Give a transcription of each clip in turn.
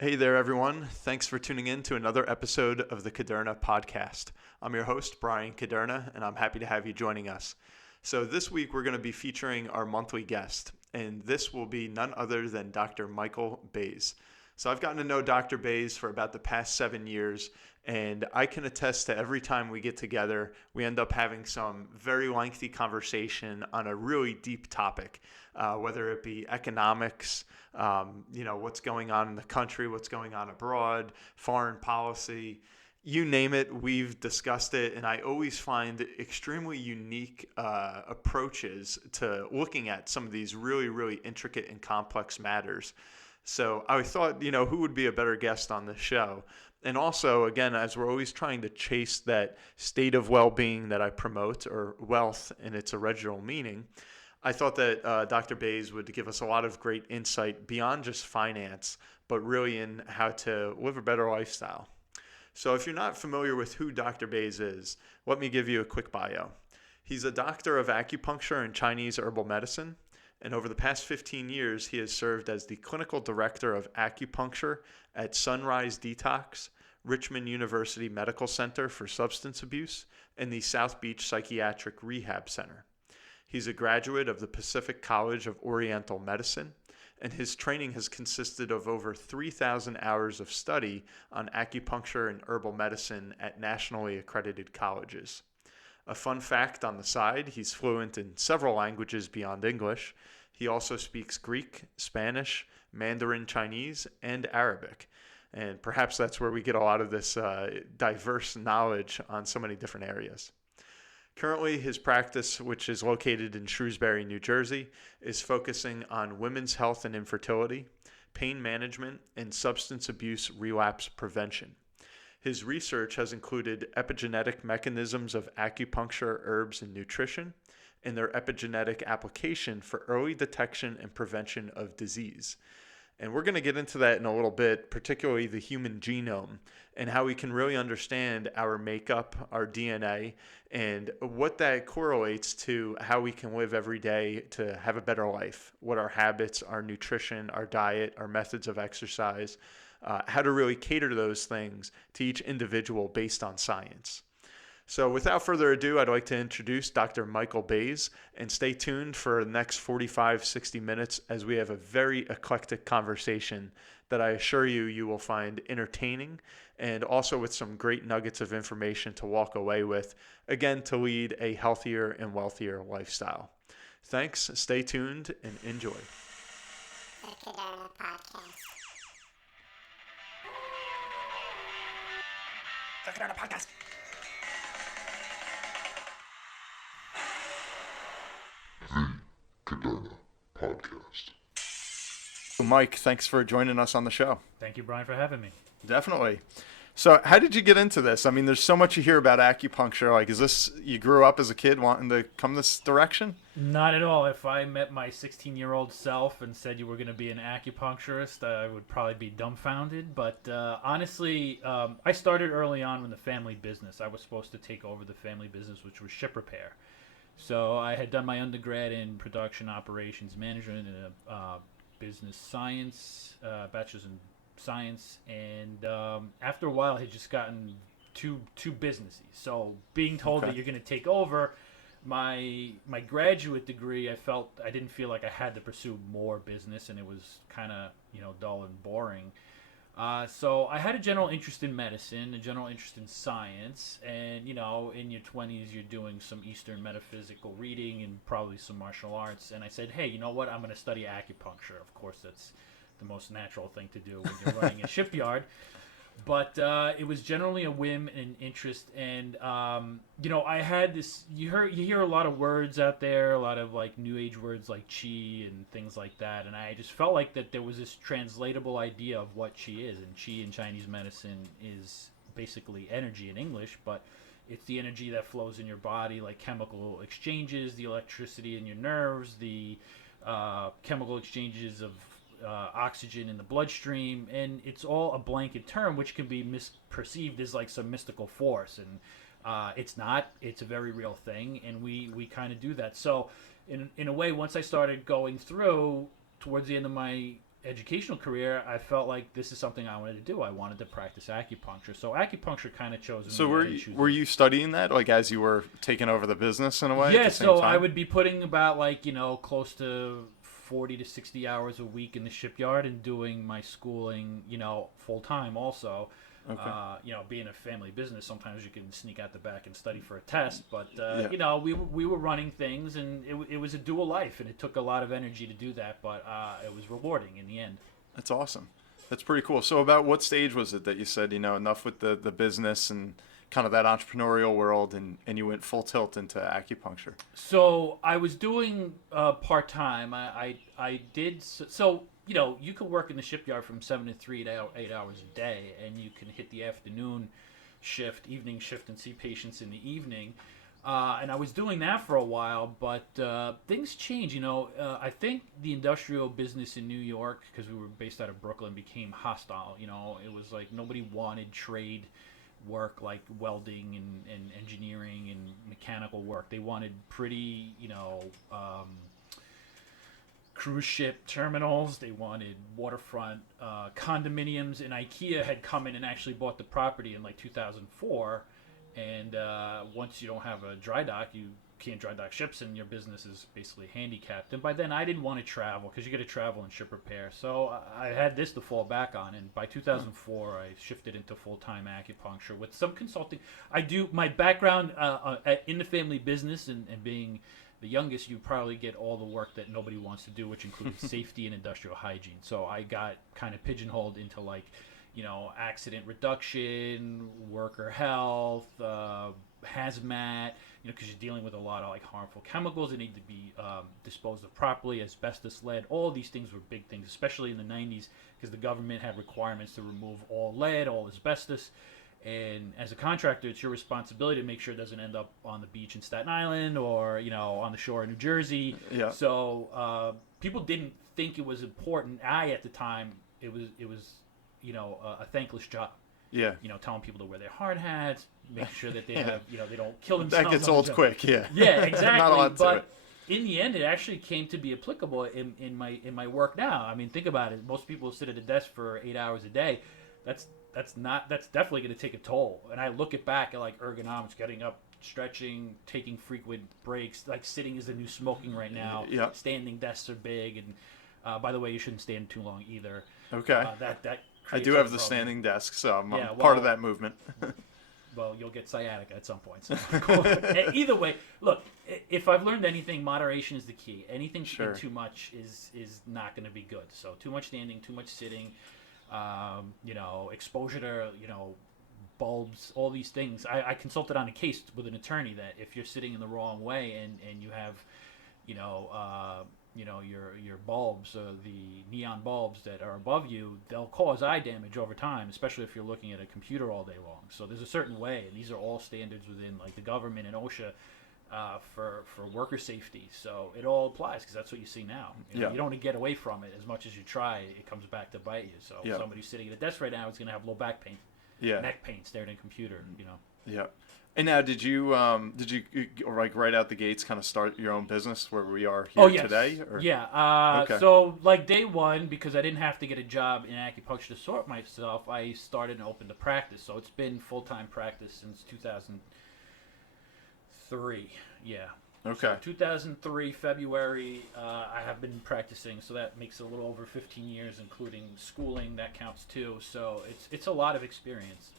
Hey there, everyone. Thanks for tuning in to another episode of the Caderna podcast. I'm your host, Brian Caderna, and I'm happy to have you joining us. So, this week we're going to be featuring our monthly guest, and this will be none other than Dr. Michael Beys. So, I've gotten to know Dr. Beys for about the past 7 years, and I can attest to every time we get together, we end up having some very lengthy conversation on a really deep topic, whether it be economics, what's going on in the country, what's going on abroad, foreign policy, you name it, we've discussed it. And I always find extremely unique approaches to looking at some of these really, really intricate and complex matters. So I thought, who would be a better guest on this show? And also, again, as we're always trying to chase that state of well-being that I promote, or wealth in its original meaning, I thought that Dr. Beys would give us a lot of great insight beyond just finance, but really in how to live a better lifestyle. So if you're not familiar with who Dr. Beys is, let me give you a quick bio. He's a doctor of acupuncture and Chinese herbal medicine, and over the past 15 years, he has served as the clinical director of acupuncture at Sunrise Detox, Richmond University Medical Center for Substance Abuse, and the South Beach Psychiatric Rehab Center. He's a graduate of the Pacific College of Oriental Medicine, and his training has consisted of over 3,000 hours of study on acupuncture and herbal medicine at nationally accredited colleges. A fun fact on the side, he's fluent in several languages beyond English. He also speaks Greek, Spanish, Mandarin Chinese, and Arabic. And perhaps that's where we get a lot of this diverse knowledge on so many different areas. Currently, his practice, which is located in Shrewsbury, New Jersey, is focusing on women's health and infertility, pain management, and substance abuse relapse prevention. His research has included epigenetic mechanisms of acupuncture, herbs, and nutrition, and their epigenetic application for early detection and prevention of disease. And we're going to get into that in a little bit, particularly the human genome and how we can really understand our makeup, our DNA, and what that correlates to how we can live every day to have a better life, what our habits, our nutrition, our diet, our methods of exercise, how to really cater to those things to each individual based on science. So without further ado, I'd like to introduce Dr. Michael Beys, and stay tuned for the next 45, 60 minutes as we have a very eclectic conversation that I assure you will find entertaining, and also with some great nuggets of information to walk away with, again, to lead a healthier and wealthier lifestyle. Thanks, stay tuned, and enjoy. The Caderna Podcast. The Caderna Podcast. Caderna Podcast. Mike, thanks for joining us on the show. Thank you, Brian, for having me. Definitely. So how did you get into this? I mean, there's so much you hear about acupuncture. Like, is this, you grew up as a kid wanting to come this direction? Not at all. If I met my 16-year-old self and said you were going to be an acupuncturist, I would probably be dumbfounded. But honestly, I started early on in the family business. I was supposed to take over the family business, which was ship repair. So I had done my undergrad in production operations management and business science, bachelor's in science, and after a while, I had just gotten too businessy. So being told that you're going to take over my graduate degree, I didn't feel like I had to pursue more business, and it was kind of dull and boring. So I had a general interest in medicine, a general interest in science, and in your 20s you're doing some Eastern metaphysical reading and probably some martial arts, and I said, hey, you know what, I'm going to study acupuncture. Of course, that's the most natural thing to do when you're running a shipyard. But it was generally a whim and interest, and I had this. You hear a lot of words out there, a lot of like new age words like chi and things like that, and I just felt like that there was this translatable idea of what chi is, and chi in Chinese medicine is basically energy in English, but it's the energy that flows in your body, like chemical exchanges, the electricity in your nerves, the chemical exchanges of oxygen in the bloodstream, and it's all a blanket term which can be misperceived as like some mystical force, and it's not. It's a very real thing, and we kind of do that. So in a way, once I started going through towards the end of my educational career, I felt like this is something I wanted to do. I wanted to practice acupuncture. So acupuncture kind of chose me. So I didn't choose were it. you studying that like as you were taking over the business in a way? Yeah, at the same so time? I would be putting about like, close to 40 to 60 hours a week in the shipyard and doing my schooling, full time also. Okay. Being a family business, sometimes you can sneak out the back and study for a test, but Yeah. we were running things, and it was a dual life, and it took a lot of energy to do that, but it was rewarding in the end. That's awesome. That's pretty cool. So about what stage was it that you said, enough with the business and kind of that entrepreneurial world, and you went full tilt into acupuncture? So I was doing part time. I did so. You could work in the shipyard from 7 to 3 to 8 hours a day, and you can hit the afternoon shift, evening shift, and see patients in the evening. And I was doing that for a while, but things change. I think the industrial business in New York, because we were based out of Brooklyn, became hostile. It was like nobody wanted trade work like welding and engineering and mechanical work. They wanted pretty, cruise ship terminals. They wanted waterfront condominiums, and IKEA had come in and actually bought the property in like 2004. And once you don't have a dry dock, you can't dry dock ships, and your business is basically handicapped. And by then, I didn't want to travel because you got to travel and ship repair. So I had this to fall back on. And by 2004, I shifted into full-time acupuncture with some consulting. My background in the family business and being the youngest, you probably get all the work that nobody wants to do, which includes safety and industrial hygiene. So I got kind of pigeonholed into like, accident reduction, worker health, hazmat, because you're dealing with a lot of like harmful chemicals that need to be disposed of properly, asbestos, lead. All these things were big things, especially in the 90s, because the government had requirements to remove all lead, all asbestos. And as a contractor, it's your responsibility to make sure it doesn't end up on the beach in Staten Island or, on the shore in New Jersey. Yeah. So people didn't think it was important. At the time, it was a thankless job. Yeah. Telling people to wear their hard hats, make sure that they have, they don't kill themselves. That gets on the old job. quick, yeah. Yeah, exactly. Not a lot to but it. in the end, it actually came to be applicable in my work now. I mean, think about it. Most people sit at a desk for 8 hours a day. That's definitely going to take a toll. And I look back at like ergonomics, getting up, stretching, taking frequent breaks. Like sitting is the new smoking right now. Yeah. Standing desks are big, and by the way, you shouldn't stand too long either. Okay. That I do have the standing desk, so I'm Yeah, part of well- that movement. Well, you'll get sciatica at some point. So. Either way, look, if I've learned anything, moderation is the key. Anything Sure. too much is not going to be good. So too much standing, too much sitting, exposure to, bulbs, all these things. I consulted on a case with an attorney that if you're sitting in the wrong way and you have, your bulbs, the neon bulbs that are above you, they'll cause eye damage over time, especially if you're looking at a computer all day long. So there's a certain way, and these are all standards within like the government and OSHA for worker safety. So it all applies because that's what you see now. You Yeah. don't want to get away from it as much as you try. It comes back to bite you. So Yeah. somebody who's sitting at a desk right now is going to have low back pain, Yeah. neck pain, staring at a computer. Yeah. And now, did you like right out the gates kind of start your own business where we are here Yes. today? Or? Yeah. Okay. So, like day one, because I didn't have to get a job in acupuncture to sort myself, I started and opened a practice. So it's been full-time practice since 2003. Yeah. Okay. So 2003 February, I have been practicing. So that makes it a little over 15 years, including schooling. That counts too. So it's a lot of experience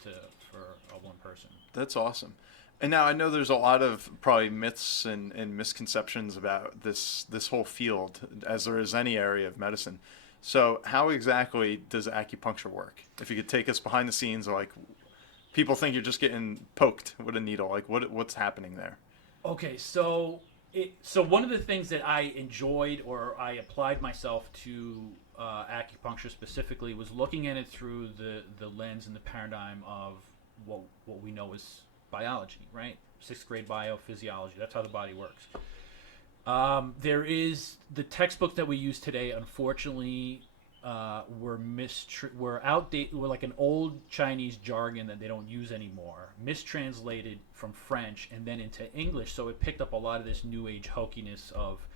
for one person. That's awesome. And now I know there's a lot of probably myths and misconceptions about this whole field, as there is any area of medicine. So how exactly does acupuncture work? If you could take us behind the scenes, like people think you're just getting poked with a needle. Like what's happening there? Okay, so one of the things that I enjoyed or I applied myself to acupuncture specifically was looking at it through the lens and the paradigm of what we know as biology, right? 6th grade biophysiology. That's how the body works. There is the textbooks that we use today, unfortunately, were outdated, were like an old Chinese jargon that they don't use anymore, mistranslated from French and then into English. So it picked up a lot of this new age hokiness of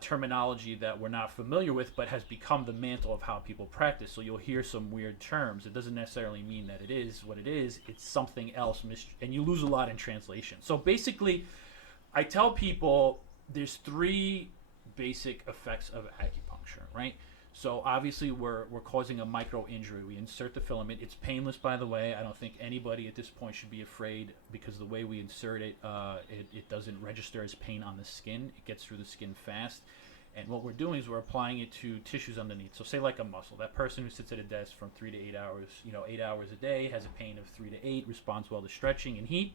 terminology that we're not familiar with, but has become the mantle of how people practice. So you'll hear some weird terms. It doesn't necessarily mean that it is what it is. It's something else, and you lose a lot in translation. So basically, I tell people there's 3 basic effects of acupuncture, right? So obviously we're causing a micro injury. We insert the filament. It's painless, by the way. I don't think anybody at this point should be afraid, because the way we insert it, it doesn't register as pain on the skin. It gets through the skin fast. And what we're doing is we're applying it to tissues underneath. So say like a muscle. That person who sits at a desk from 3 to 8 hours, 8 hours a day, has a pain of 3 to 8, responds well to stretching and heat.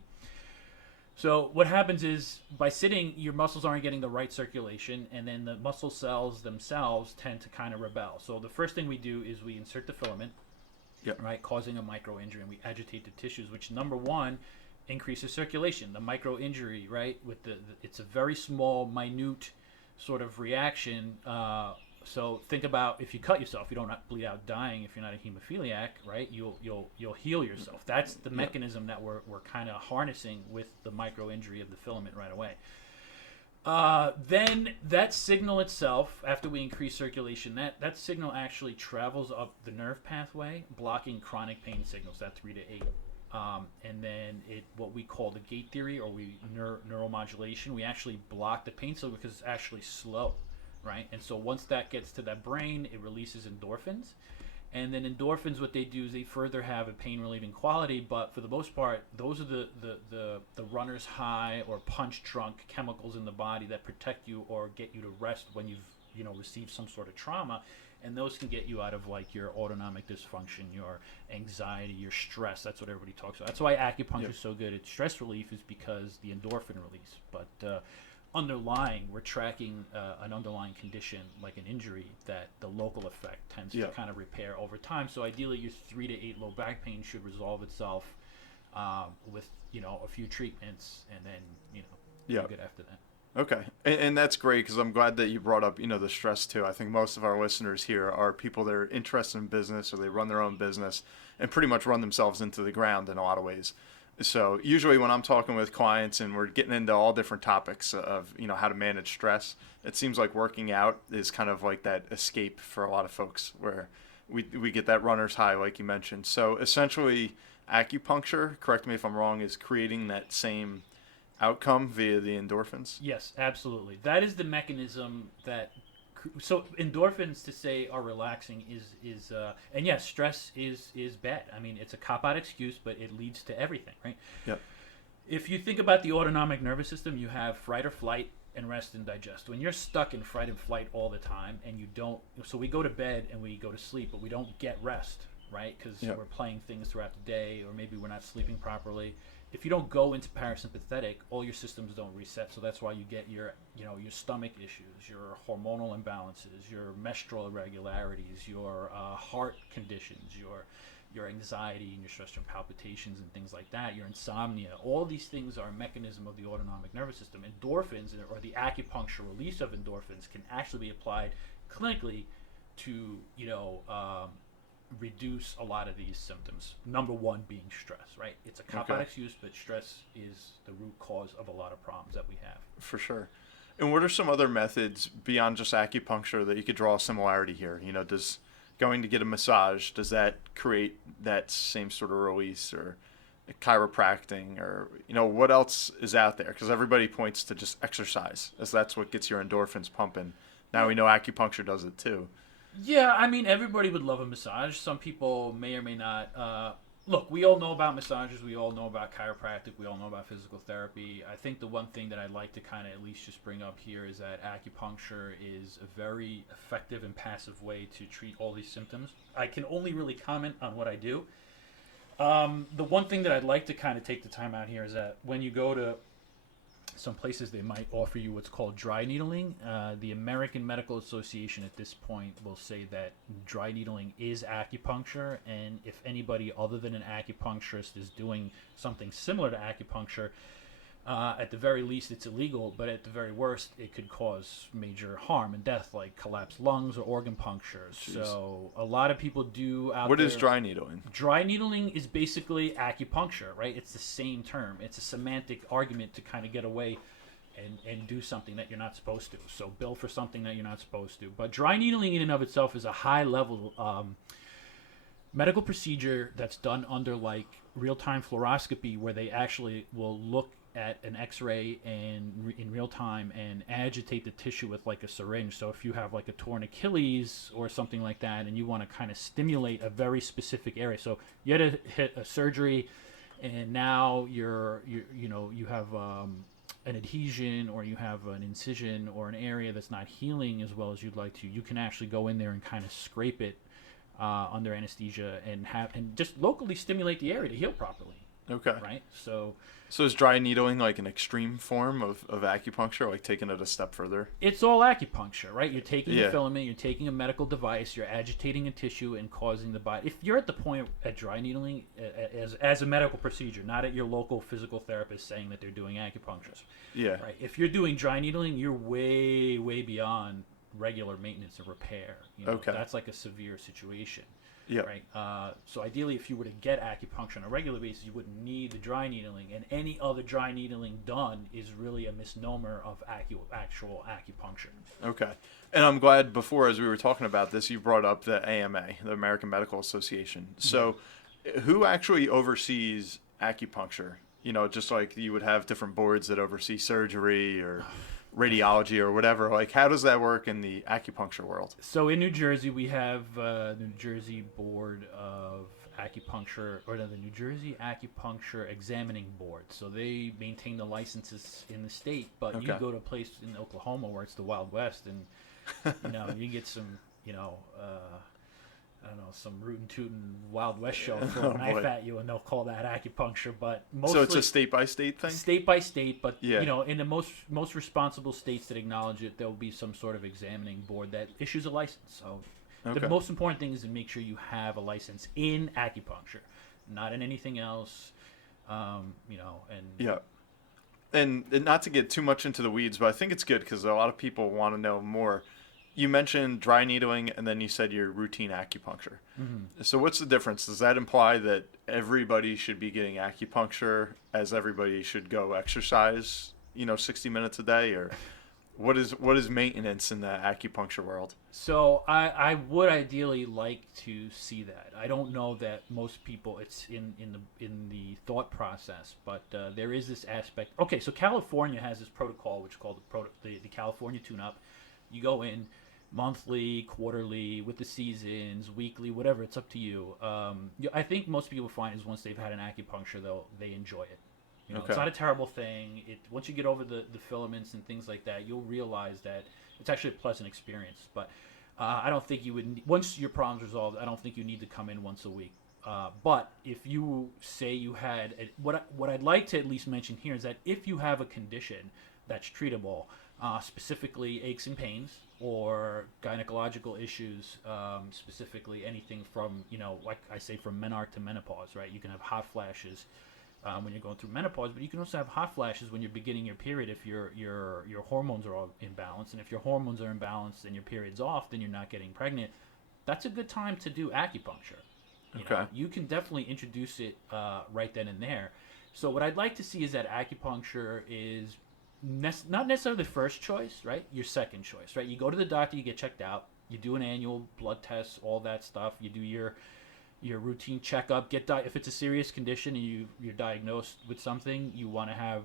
So what happens is, by sitting, your muscles aren't getting the right circulation, and then the muscle cells themselves tend to kind of rebel. So the first thing we do is we insert the filament, right, causing a micro injury, and we agitate the tissues, which, number one, increases circulation. The micro injury, right, with it's a very small, minute sort of reaction. So think about, if you cut yourself, you don't bleed out dying. If you're not a hemophiliac, right, you'll heal yourself. That's the mechanism that we're kind of harnessing with the micro injury of the filament right away. Then that signal itself, after we increase circulation, that signal actually travels up the nerve pathway, blocking chronic pain signals, that 3 to 8. And then what we call the gate theory, or neuromodulation, we actually block the pain signal because it's actually slow. Right, and so once that gets to that brain, it releases endorphins, and then endorphins, what they do is they further have a pain relieving quality. But for the most part, those are the runner's high or punch drunk chemicals in the body that protect you or get you to rest when you've received some sort of trauma, and those can get you out of like your autonomic dysfunction, your anxiety, your stress. That's what everybody talks about. That's why acupuncture is so good at stress relief, is because the endorphin release. But underlying, we're tracking an underlying condition like an injury that the local effect tends to kind of repair over time. So ideally, your 3 to 8 low back pain should resolve itself with a few treatments, and then you're good after that. Okay, and that's great, because I'm glad that you brought up the stress too. I think most of our listeners here are people that are interested in business, or they run their own business and pretty much run themselves into the ground in a lot of ways. So usually when I'm talking with clients and we're getting into all different topics of, how to manage stress, it seems like working out is kind of like that escape for a lot of folks, where we get that runner's high, like you mentioned. So essentially, acupuncture, correct me if I'm wrong, is creating that same outcome via the endorphins? Yes, absolutely. That is the mechanism that... So endorphins, to say, are relaxing is and yes, stress is bad. I mean, it's a cop-out excuse, but it leads to everything, right? Yep. If you think about the autonomic nervous system, you have fight or flight and rest and digest. When you're stuck in fight and flight all the time, and you don't... So we go to bed and we go to sleep, but we don't get rest, right? Because we're playing things throughout the day, or maybe we're not sleeping properly. If you don't go into parasympathetic, all your systems don't reset. So that's why you get your stomach issues, your hormonal imbalances, your menstrual irregularities, your heart conditions, your anxiety and your stress from palpitations and things like that, your insomnia. All these things are a mechanism of the autonomic nervous system. Endorphins, or the acupuncture release of endorphins, can actually be applied clinically to reduce a lot of these symptoms. Number one being stress, right? It's a cop-out excuse, but stress is the root cause of a lot of problems that we have. For sure. And what are some other methods beyond just acupuncture that you could draw a similarity here? Does going to get a massage, does that create that same sort of release, or chiropractic, or what else is out there? Because everybody points to just exercise, as that's what gets your endorphins pumping. Now we know acupuncture does it too. Yeah, I mean, everybody would love a massage. Some people may or may not. Look, we all know about massages. We all know about chiropractic. We all know about physical therapy. I think the one thing that I'd like to kind of at least just bring up here is that acupuncture is a very effective and passive way to treat all these symptoms. I can only really comment on what I do. The one thing that I'd like to kind of take the time out here is that when you go to some places, they might offer you what's called dry needling. The American Medical Association at this point will say that dry needling is acupuncture, and if anybody other than an acupuncturist is doing something similar to acupuncture, at the very least it's illegal, but at the very worst it could cause major harm and death, like collapsed lungs or organ punctures. Jeez. So a lot of people do out What there. is dry needling? Dry needling is basically acupuncture, right? It's the same term. It's a semantic argument to kind of get away and do something that you're not supposed to. So bill for something that you're not supposed to. But dry needling in and of itself is a high level medical procedure that's done under like real-time fluoroscopy, where they actually will look at an x-ray and in real time and agitate the tissue with like a syringe. So if you have like a torn Achilles or something like that and you want to kind of stimulate a very specific area, so you had to hit a surgery and now you have an adhesion, or you have an incision or an area that's not healing as well as you'd like to, you can actually go in there and kind of scrape it under anesthesia and just locally stimulate the area to heal properly. Okay. Right? So is dry needling like an extreme form of acupuncture, like taking it a step further? it's all acupuncture, right? You're taking a filament, you're taking a medical device, you're agitating a tissue and causing the body. If you're at the point at dry needling as a medical procedure, not at your local physical therapist saying that they're doing acupuncture. Yeah. Right. If you're doing dry needling, you're way, way beyond regular maintenance or repair. Okay. That's like a severe situation. Yeah. Right. So ideally, if you were to get acupuncture on a regular basis, you wouldn't need the dry needling, and any other dry needling done is really a misnomer of actual acupuncture. Okay. And I'm glad before, as we were talking about this, you brought up the AMA, the American Medical Association. So who actually oversees acupuncture? Just like you would have different boards that oversee surgery or radiology or whatever. Like, how does that work in the acupuncture world? So in New Jersey, we have the New Jersey Board of Acupuncture, or the New Jersey Acupuncture Examining Board. So they maintain the licenses in the state, but you go to a place in Oklahoma where it's the Wild West, and you get some, I don't know, some rootin' tootin' Wild West show throw a knife at you, and they'll call that acupuncture. But mostly, so it's a state by state thing. State by state, but in the most responsible states that acknowledge it, there will be some sort of examining board that issues a license. So the most important thing is to make sure you have a license in acupuncture, not in anything else. And not to get too much into the weeds, but I think it's good because a lot of people want to know more. You mentioned dry needling, and then you said your routine acupuncture. Mm-hmm. So what's the difference? Does that imply that everybody should be getting acupuncture as everybody should go exercise, 60 minutes a day? Or what is maintenance in the acupuncture world? So I would ideally like to see that. I don't know that most people, it's in the thought process, but there is this aspect. Okay, so California has this protocol, which is called the California Tune-Up. You go in monthly, quarterly, with the seasons, weekly, whatever. It's up to you. I think most people find is once they've had an acupuncture, they enjoy it. It's not a terrible thing. Once you get over the filaments and things like that, you'll realize that it's actually a pleasant experience. But I don't think you would. Once your problem's resolved, I don't think you need to come in once a week. But if you say you had what I'd like to at least mention here is that if you have a condition that's treatable, specifically aches and pains or gynecological issues, specifically anything from, like I say, from menarche to menopause, right? You can have hot flashes when you're going through menopause, but you can also have hot flashes when you're beginning your period if your hormones are all in balance. And if your hormones are imbalanced and your period's off, then you're not getting pregnant. That's a good time to do acupuncture. You can definitely introduce it right then and there. So what I'd like to see is that acupuncture is not necessarily the first choice, right? Your second choice, right? You go to the doctor, you get checked out, you do an annual blood test, all that stuff. You do your routine checkup. If it's a serious condition and you're diagnosed with something, you want to have,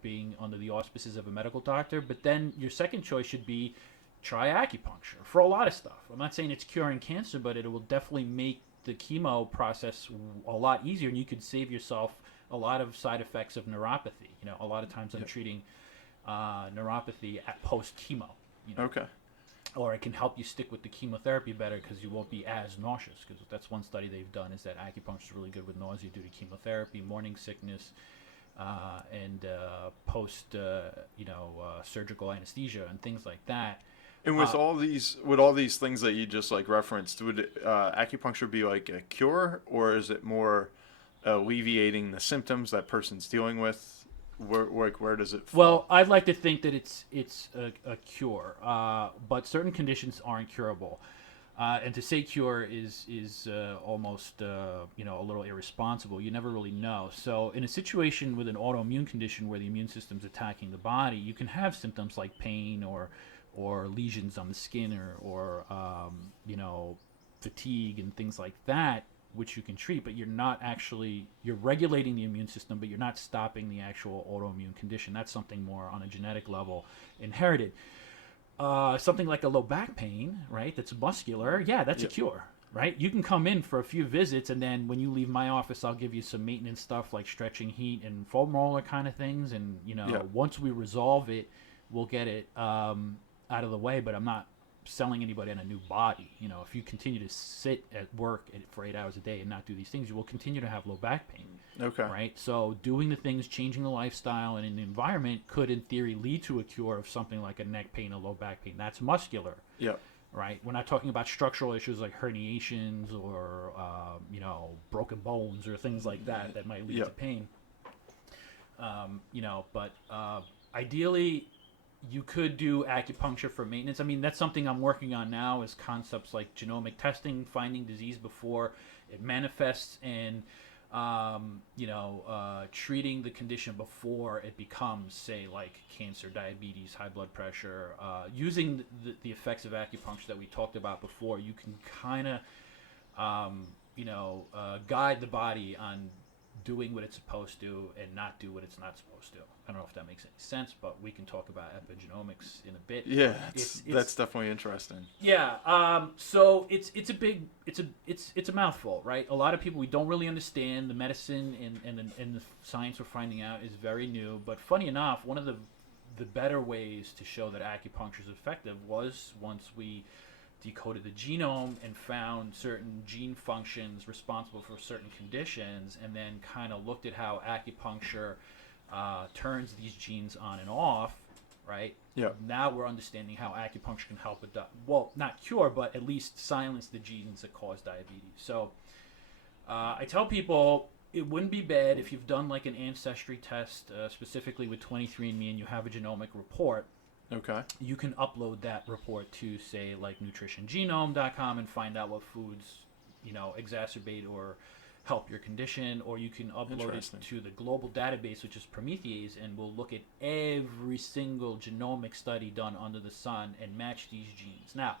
being under the auspices of a medical doctor. But then your second choice should be try acupuncture for a lot of stuff. I'm not saying it's curing cancer, but it will definitely make the chemo process a lot easier, and you could save yourself a lot of side effects of neuropathy. A lot of times I'm treating neuropathy at post-chemo. Okay. Or it can help you stick with the chemotherapy better because you won't be as nauseous. Because that's one study they've done is that acupuncture is really good with nausea due to chemotherapy, morning sickness, and post surgical anesthesia and things like that. And with all these things that you just referenced, would acupuncture be like a cure, or is it more alleviating the symptoms that person's dealing with? Where does it fall? Well, I'd like to think that it's a cure, but certain conditions aren't curable. And to say cure is almost a little irresponsible. You never really know. So in a situation with an autoimmune condition where the immune system's attacking the body, you can have symptoms like pain or lesions on the skin or fatigue and things like that, which you can treat, but you're regulating the immune system, but you're not stopping the actual autoimmune condition. That's something more on a genetic level inherited. Something like a low back pain, right? That's muscular. Yeah, that's a cure, right? You can come in for a few visits, and then when you leave my office, I'll give you some maintenance stuff like stretching, heat, and foam roller kind of things. And once we resolve it, we'll get it out of the way. But I'm not selling anybody on a new body. If you continue to sit at work for 8 hours a day and not do these things, you will continue to have low back pain. Okay. Right. So doing the things, changing the lifestyle and in the environment could, in theory, lead to a cure of something like a neck pain, a low back pain. That's muscular. Yeah. Right. We're not talking about structural issues like herniations or broken bones or things like that might lead to pain. But ideally, you could do acupuncture for maintenance. I mean, that's something I'm working on now, is concepts like genomic testing, finding disease before it manifests, and treating the condition before it becomes, say, like cancer, diabetes, high blood pressure. Using the effects of acupuncture that we talked about before, you can kind of guide the body on doing what it's supposed to and not do what it's not supposed to. I don't know if that makes any sense, but we can talk about epigenomics in a bit. Yeah, that's definitely interesting. Yeah. So it's a mouthful, right? A lot of people, we don't really understand the medicine and the science we're finding out is very new. But funny enough, one of the better ways to show that acupuncture is effective was once we decoded the genome and found certain gene functions responsible for certain conditions, and then kind of looked at how acupuncture turns these genes on and off, right? Yeah. Now we're understanding how acupuncture can help not cure, but at least silence the genes that cause diabetes. So I tell people it wouldn't be bad if you've done like an ancestry test, specifically with 23andMe, and you have a genomic report. Okay. You can upload that report to, say, like nutritiongenome.com and find out what foods, exacerbate or help your condition, or you can upload it to the global database, which is Prometheus, and we'll look at every single genomic study done under the sun and match these genes. Now,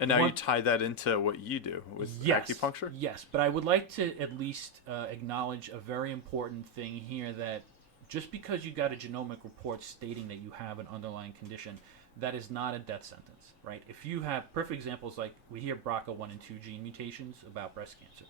you tie that into what you do with acupuncture? Yes, but I would like to at least acknowledge a very important thing here, that just because you got a genomic report stating that you have an underlying condition, that is not a death sentence, right? If you have perfect examples, like we hear BRCA1 and 2 gene mutations about breast cancer,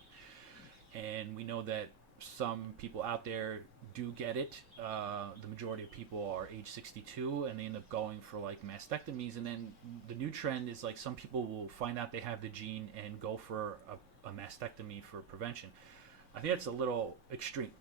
and we know that some people out there do get it. The majority of people are age 62, and they end up going for like mastectomies. And then the new trend is like some people will find out they have the gene and go for a mastectomy for prevention. I think that's a little extreme.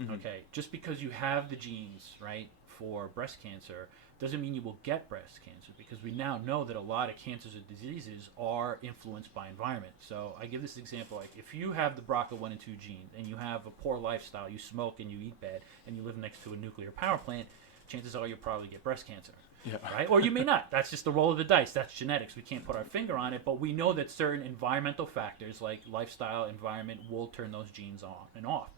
Mm-hmm. Okay, just because you have the genes, right, for breast cancer doesn't mean you will get breast cancer, because we now know that a lot of cancers and diseases are influenced by environment. So I give this example, like if you have the BRCA1 and 2 gene and you have a poor lifestyle, you smoke and you eat bad, and you live next to a nuclear power plant, chances are you'll probably get breast cancer. Yeah. Right? Or you may not. That's just the roll of the dice. That's genetics. We can't put our finger on it, but we know that certain environmental factors like lifestyle, environment will turn those genes on and off.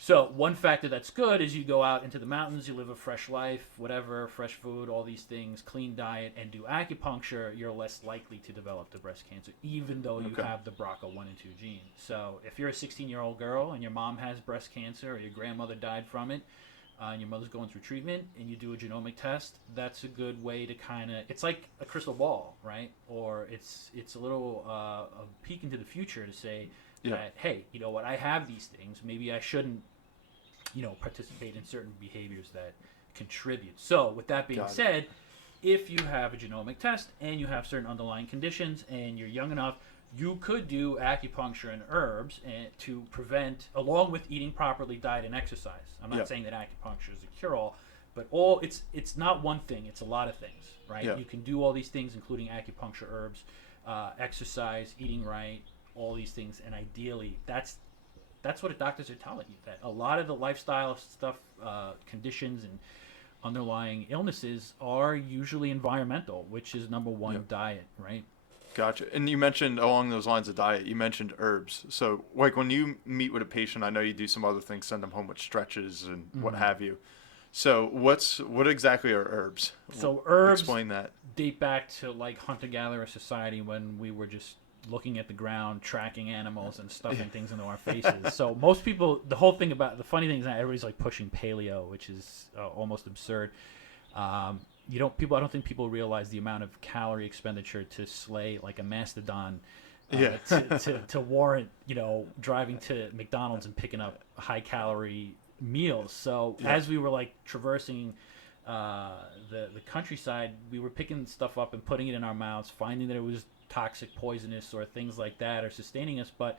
So one factor that's good is you go out into the mountains, you live a fresh life, whatever, fresh food, all these things, clean diet, and do acupuncture, you're less likely to develop the breast cancer, even though you have the BRCA1 and 2 gene. So if you're a 16-year-old girl and your mom has breast cancer, or your grandmother died from it, and your mother's going through treatment, and you do a genomic test, that's a good way to kind of, it's like a crystal ball, right? Or it's a little a peek into the future to say, that, hey, you know what, I have these things. Maybe I shouldn't, participate in certain behaviors that contribute. So with that being said, if you have a genomic test and you have certain underlying conditions and you're young enough, you could do acupuncture and herbs to prevent, along with eating properly, diet, and exercise. I'm not saying that acupuncture is a cure-all, but it's not one thing. It's a lot of things, right? You can do all these things, including acupuncture, herbs, exercise, eating right, all these things, and ideally that's what the doctors are telling you, that a lot of the lifestyle stuff, conditions and underlying illnesses are usually environmental, which is number one, diet, right? Gotcha. And you mentioned along those lines of diet, you mentioned herbs. So like when you meet with a patient, I know you do some other things, send them home with stretches and what have you. So what exactly are herbs? So herbs Explain that. date back to like hunter-gatherer society when we were just looking at the ground, tracking animals and stuffing things into our faces. So most people, the funny thing is that everybody's like pushing paleo, which is almost absurd. I don't think people realize the amount of calorie expenditure to slay like a mastodon to warrant, driving to McDonald's and picking up high calorie meals. So as we were like traversing the countryside, we were picking stuff up and putting it in our mouths, finding that it was toxic, poisonous, or things like that are sustaining us. But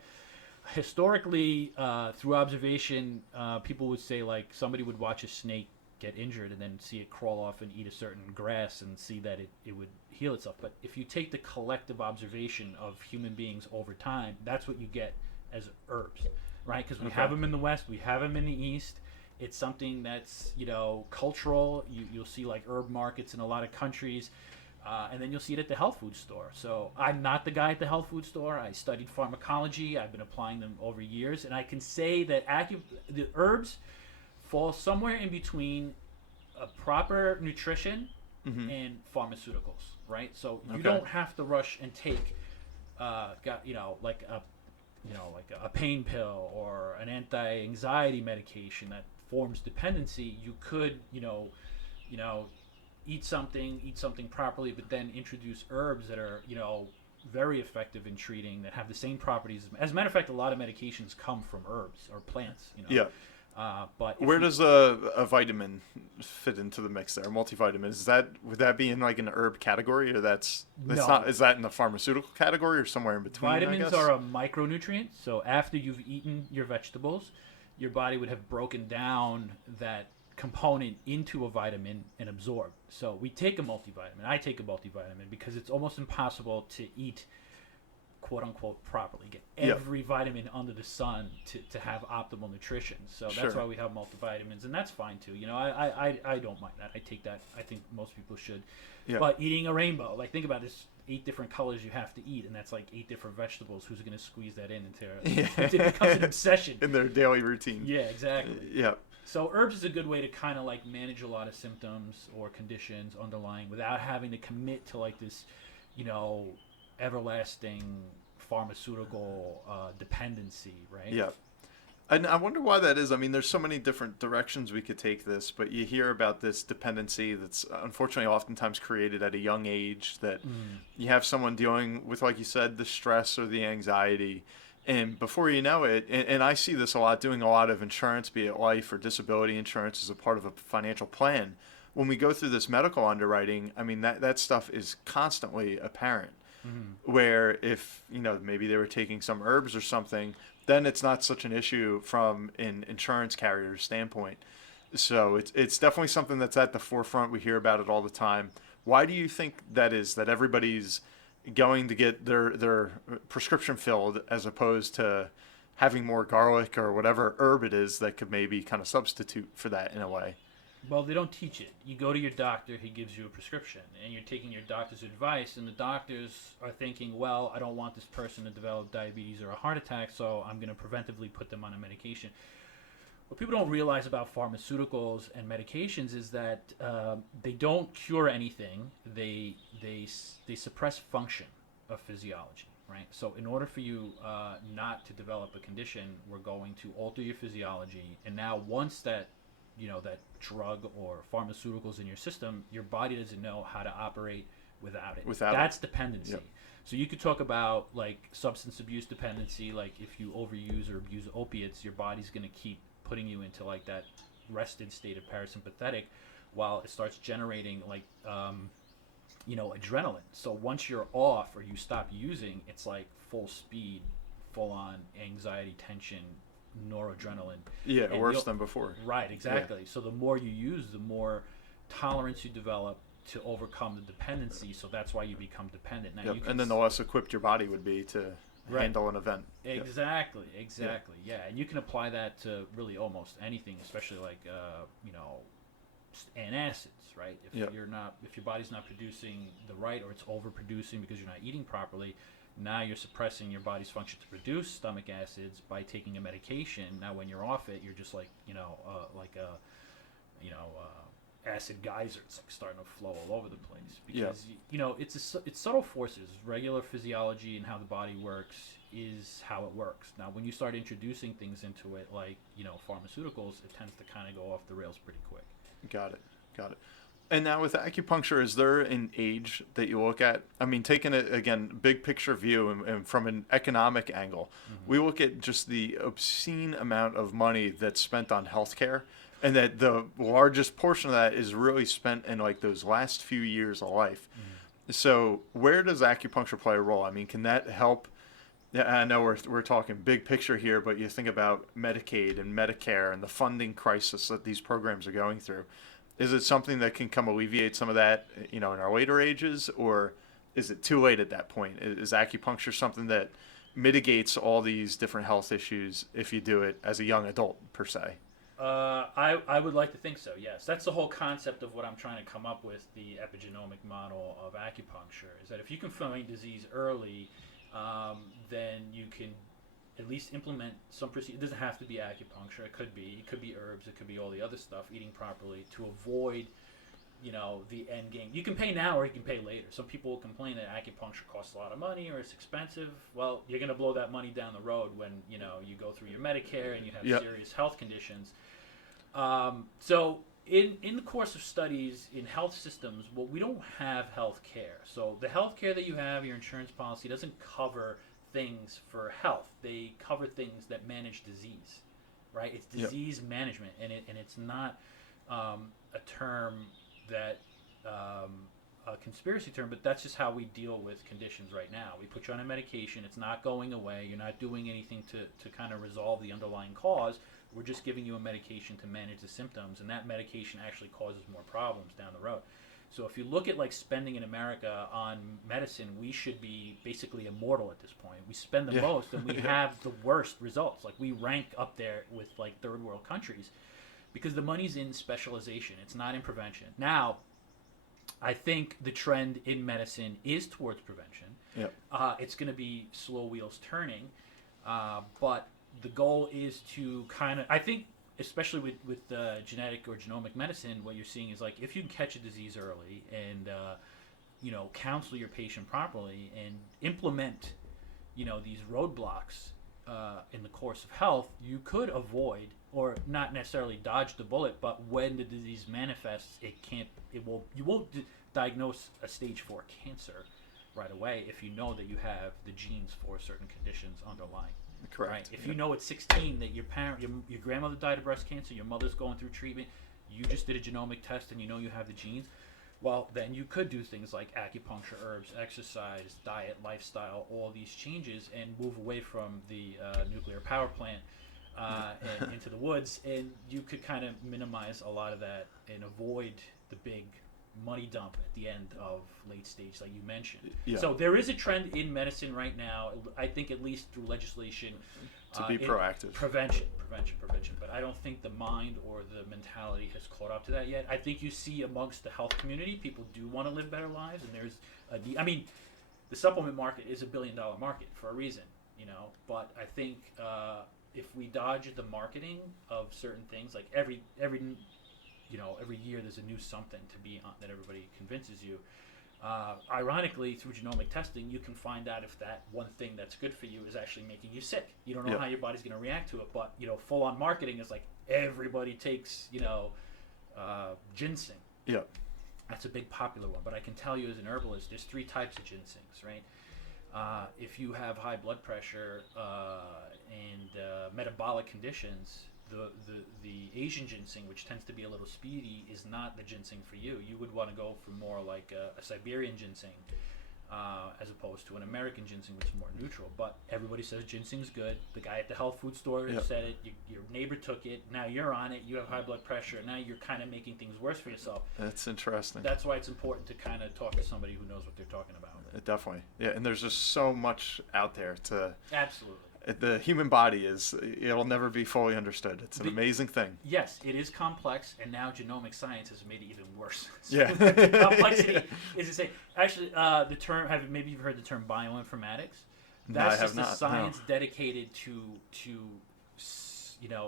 historically, through observation, people would say like somebody would watch a snake get injured and then see it crawl off and eat a certain grass and see that it would heal itself. But if you take the collective observation of human beings over time, that's what you get as herbs, right? Because we have them in the West, we have them in the East. It's something that's cultural. You'll see like herb markets in a lot of countries, and then you'll see it at the health food store. So I'm not the guy at the health food store. I studied pharmacology. I've been applying them over years, and I can say that the herbs fall somewhere in between a proper nutrition and pharmaceuticals, right? So you don't have to rush and take, like a pain pill or an anti-anxiety medication that forms dependency. You could, eat something properly, but then introduce herbs that are, very effective in treating, that have the same properties. As a matter of fact, a lot of medications come from herbs or plants. Yeah. But where does a vitamin fit into the mix there? A multivitamin, would that be in like an herb category, or that's not? Is that in the pharmaceutical category or somewhere in between? Vitamins are a micronutrient. So after you've eaten your vegetables, your body would have broken down that component into a vitamin and absorbed. So we take a multivitamin. I take a multivitamin because it's almost impossible to eat quote unquote properly, get every vitamin under the sun to have optimal nutrition. So that's why we have multivitamins, and that's fine too. I don't mind that. I take that. I think most people should. But eating a rainbow, like think about this, 8 different colors you have to eat, and that's like 8 different vegetables. Who's going to squeeze that in it becomes an obsession in their daily routine. Yeah, exactly. Yeah. So herbs is a good way to kind of like manage a lot of symptoms or conditions underlying without having to commit to like this, everlasting pharmaceutical dependency, right? Yeah. And I wonder why that is. I mean, there's so many different directions we could take this, but you hear about this dependency that's unfortunately oftentimes created at a young age, that you have someone dealing with, like you said, the stress or the anxiety, and before you know it, and I see this a lot, doing a lot of insurance, be it life or disability insurance as a part of a financial plan. When we go through this medical underwriting, I mean, that stuff is constantly apparent. Where if, maybe they were taking some herbs or something, then it's not such an issue from an insurance carrier's standpoint. So it's definitely something that's at the forefront. We hear about it all the time. Why do you think that is, that everybody's going to get their prescription filled as opposed to having more garlic or whatever herb it is that could maybe kind of substitute for that in a way? Well, they don't teach it. You go to your doctor, he gives you a prescription, and you're taking your doctor's advice, and the doctors are thinking, well, I don't want this person to develop diabetes or a heart attack, so I'm going to preventively put them on a medication. What people don't realize about pharmaceuticals and medications is that they don't cure anything. They suppress function of physiology, right? So in order for you not to develop a condition, we're going to alter your physiology, and now once that drug or pharmaceuticals in your system, your body doesn't know how to operate without it. That's dependency. Yep. So you could talk about like substance abuse dependency, like if you overuse or abuse opiates, your body's going to keep putting you into like that rested state of parasympathetic while it starts generating like adrenaline. So once you're off or you stop using, it's like full speed, full on anxiety, tension, noradrenaline. Yeah, worse than before. Right, exactly. Yeah. So the more you use, the more tolerance you develop to overcome the dependency. So that's why you become dependent. Now, and then the less equipped your body would be to handle an event. Exactly. Yeah, and you can apply that to really almost anything, especially like antacids, right? If Yep. if your body's not producing the right, or it's overproducing because you're not eating properly, now you're suppressing your body's function to produce stomach acids by taking a medication. Now when you're off it, you're just like acid geyser. It's like starting to flow all over the place because it's subtle forces. Regular physiology and how the body works is how it works. Now when you start introducing things into it, like pharmaceuticals, it tends to kind of go off the rails pretty quick. Got it. And now with acupuncture, is there an age that you look at? I mean, taking it again, big picture view and from an economic angle, we look at just the obscene amount of money that's spent on healthcare, and that the largest portion of that is really spent in like those last few years of life. So where does acupuncture play a role? I mean, can that help? Yeah, I know we're talking big picture here, but you think about Medicaid and Medicare and the funding crisis that these programs are going through. Is it something that can come alleviate some of that, in our later ages, or is it too late at that point? Is acupuncture something that mitigates all these different health issues if you do it as a young adult, per se? I would like to think so, yes. That's the whole concept of what I'm trying to come up with, the epigenomic model of acupuncture, is that if you can find disease early, then you can at least implement some procedure. It doesn't have to be acupuncture. It could be herbs. It could be all the other stuff, eating properly to avoid, the end game. You can pay now or you can pay later. Some people will complain that acupuncture costs a lot of money or it's expensive. Well, you're going to blow that money down the road when, you go through your Medicare and you have serious health conditions. So in the course of studies in health systems, well, we don't have health care. So the health care that you have, your insurance policy, doesn't cover things for health. They cover things that manage disease, right? It's disease management, and it's not a term that a conspiracy term, but that's just how we deal with conditions right now. We put you on a medication. It's not going away. You're not doing anything to kind of resolve the underlying cause. We're just giving you a medication to manage the symptoms, and that medication actually causes more problems down the road. So if you look at like spending in America on medicine, we should be basically immortal at this point. We spend the most, and we have the worst results. Like we rank up there with like third world countries because the money's in specialization. It's not in prevention. Now, I think the trend in medicine is towards prevention. Yep. It's going to be slow wheels turning, but the goal is to kind of, I think, especially with genetic or genomic medicine, what you're seeing is like if you can catch a disease early and counsel your patient properly and implement these roadblocks in the course of health, you could avoid, or not necessarily dodge the bullet, but when the disease manifests, you won't diagnose a stage 4 cancer right away if you know that you have the genes for certain conditions underlying. Correct. Right? If you know at 16 that your grandmother died of breast cancer, your mother's going through treatment, you just did a genomic test and you know you have the genes, well, then you could do things like acupuncture, herbs, exercise, diet, lifestyle, all these changes, and move away from the nuclear power plant and into the woods, and you could kind of minimize a lot of that and avoid the big money dump at the end of late stage like you mentioned. So there is a trend in medicine right now, I think at least through legislation, to be proactive. Prevention. But I don't think the mind or the mentality has caught up to that yet. I think you see amongst the health community, people do want to live better lives, and there's the supplement market is $1 billion market for a reason, but I think if we dodge the marketing of certain things, like every year there's a new something to be on that everybody convinces you. Ironically, through genomic testing, you can find out if that one thing that's good for you is actually making you sick. You don't know how your body's going to react to it, but full-on marketing is like everybody takes ginseng. Yeah, that's a big popular one. But I can tell you as an herbalist, there's 3 types of ginsengs, right? If you have high blood pressure and metabolic conditions, the Asian ginseng, which tends to be a little speedy, is not the ginseng for you. You would want to go for more like a Siberian ginseng as opposed to an American ginseng, which is more neutral. But everybody says ginseng's good. The guy at the health food store said it. Your neighbor took it. Now you're on it. You have high blood pressure. Now you're kind of making things worse for yourself. That's interesting. That's why it's important to kind of talk to somebody who knows what they're talking about. Definitely. Yeah, and there's just so much out there to... Absolutely. the human body it'll never be fully understood. It's an amazing thing. Yes, it is complex, and now genomic science has made it even worse. Yeah. The complexity is insane. Actually, the term, maybe you've heard the term bioinformatics. No, I That's have just a not. science No. dedicated to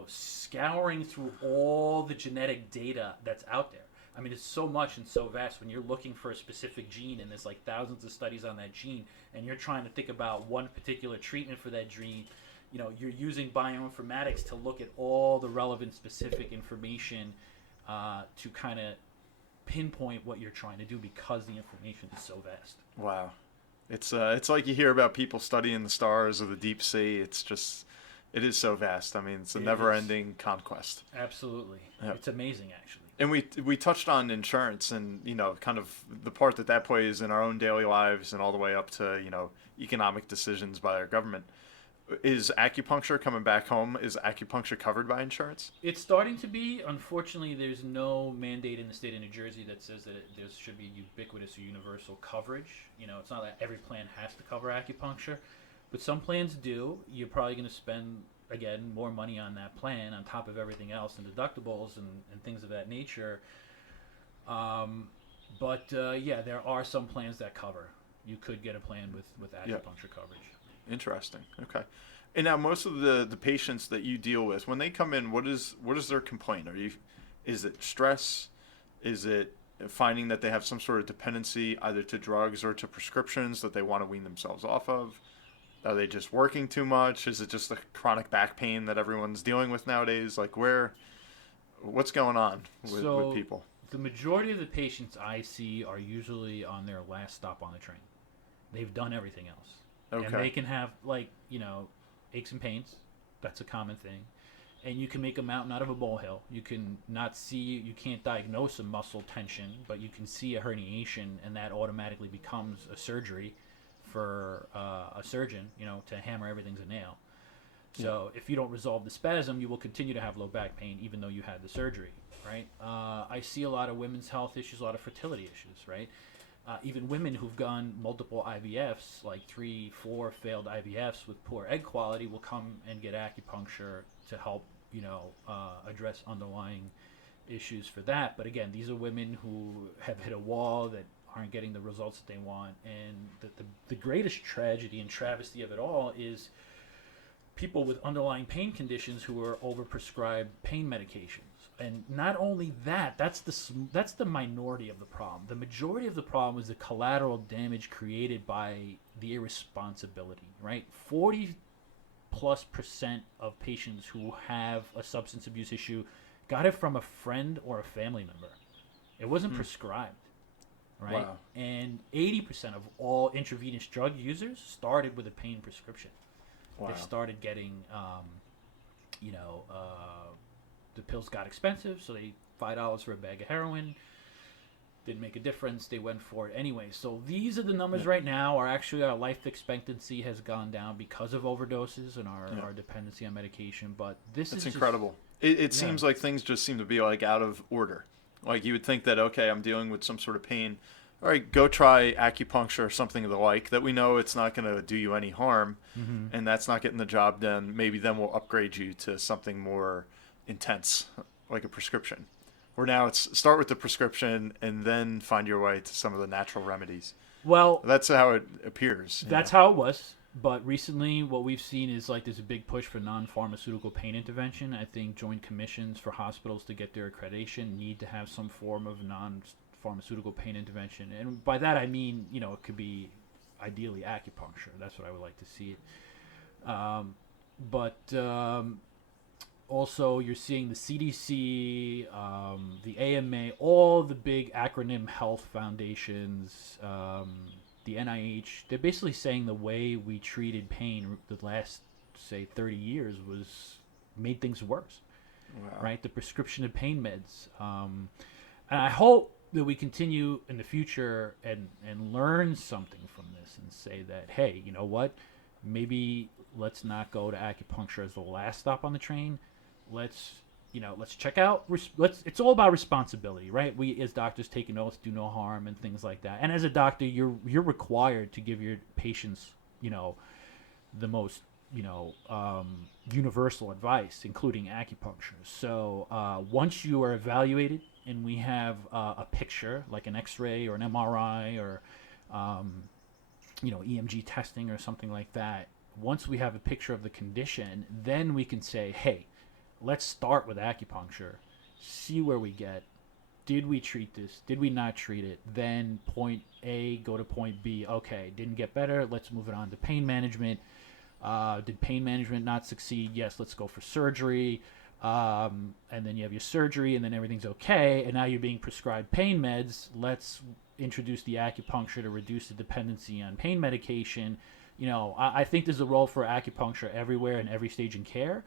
scouring through all the genetic data that's out there. I mean, it's so much and so vast. When you're looking for a specific gene, and there's like thousands of studies on that gene, and you're trying to think about one particular treatment for that gene, you're using bioinformatics to look at all the relevant specific information to kind of pinpoint what you're trying to do, because the information is so vast. Wow. It's like you hear about people studying the stars or the deep sea. It is so vast. I mean, it's a never-ending conquest. Absolutely. Yep. It's amazing, actually. And we touched on insurance and, kind of the part that plays in our own daily lives and all the way up to, economic decisions by our government. Is acupuncture coming back home? Is acupuncture covered by insurance? It's starting to be. Unfortunately, there's no mandate in the state of New Jersey that says that there should be ubiquitous or universal coverage. It's not that every plan has to cover acupuncture, but some plans do. You're probably going to spend, again, more money on that plan on top of everything else and deductibles and things of that nature. But there are some plans that cover. You could get a plan with acupuncture coverage. Interesting. Okay. And now most of the patients that you deal with, when they come in, what is their complaint? Is it stress? Is it finding that they have some sort of dependency either to drugs or to prescriptions that they want to wean themselves off of? Are they just working too much? Is it just the chronic back pain that everyone's dealing with nowadays? Like what's going on with people? The majority of the patients I see are usually on their last stop on the train. They've done everything else. Okay. And they can have, aches and pains. That's a common thing. And you can make a mountain out of a molehill. You can't diagnose a muscle tension, but you can see a herniation, and that automatically becomes a surgery for a surgeon, to hammer everything to nail. So if you don't resolve the spasm, you will continue to have low back pain even though you had the surgery, right? I see a lot of women's health issues, a lot of fertility issues, right? Even women who've gone multiple IVFs, like 3-4 failed IVFs with poor egg quality, will come and get acupuncture to help, address underlying issues for that. But again, these are women who have hit a wall, that aren't getting the results that they want. And the greatest tragedy and travesty of it all is people with underlying pain conditions who are overprescribed pain medications. And not only that, that's the minority of the problem. The majority of the problem is the collateral damage created by the irresponsibility, right? 40+% of patients who have a substance abuse issue got it from a friend or a family member. It wasn't prescribed, right? Wow. And 80% of all intravenous drug users started with a pain prescription. Wow. They started getting, the pills got expensive, so they $5 for a bag of heroin. Didn't make a difference. They went for it anyway. So these are the numbers right now. Our life expectancy has gone down because of overdoses and our dependency on medication. But it's incredible. It seems like things just seem to be like out of order. Like you would think that, okay, I'm dealing with some sort of pain. All right, go try acupuncture or something of the like that we know it's not going to do you any harm, and that's not getting the job done. Maybe then we'll upgrade you to something more intense, like a prescription. Or now it's start with the prescription and then find your way to some of the natural remedies. Well, that's how it appears. That's how it was. But recently, what we've seen is there's a big push for non-pharmaceutical pain intervention. I think joint commissions for hospitals to get their accreditation need to have some form of non-pharmaceutical pain intervention. And by that I mean, it could be ideally acupuncture. That's what I would like to see. Also, you're seeing the CDC, the AMA, all the big acronym health foundations, the NIH. They're basically saying the way we treated pain the last, say, 30 years made things worse. Wow. Right? The prescription of pain meds. And I hope that we continue in the future and learn something from this and say that, hey, you know what? Maybe let's not go to acupuncture as the last stop on the train. Let's check out. It's all about responsibility, right? We as doctors take an oath, do no harm, and things like that. And as a doctor, you're required to give your patients, the most universal advice, including acupuncture. So once you are evaluated and we have a picture, like an X-ray or an MRI or EMG testing or something like that, once we have a picture of the condition, then we can say, hey, let's start with acupuncture, see where we get. Did we treat this? Did we not treat it? Then point A, go to point B. Okay, didn't get better. Let's move it on to pain management. Did pain management not succeed? Yes, let's go for surgery. And then you have your surgery, and then everything's okay. And now you're being prescribed pain meds. Let's introduce the acupuncture to reduce the dependency on pain medication. I think there's a role for acupuncture everywhere in every stage in care.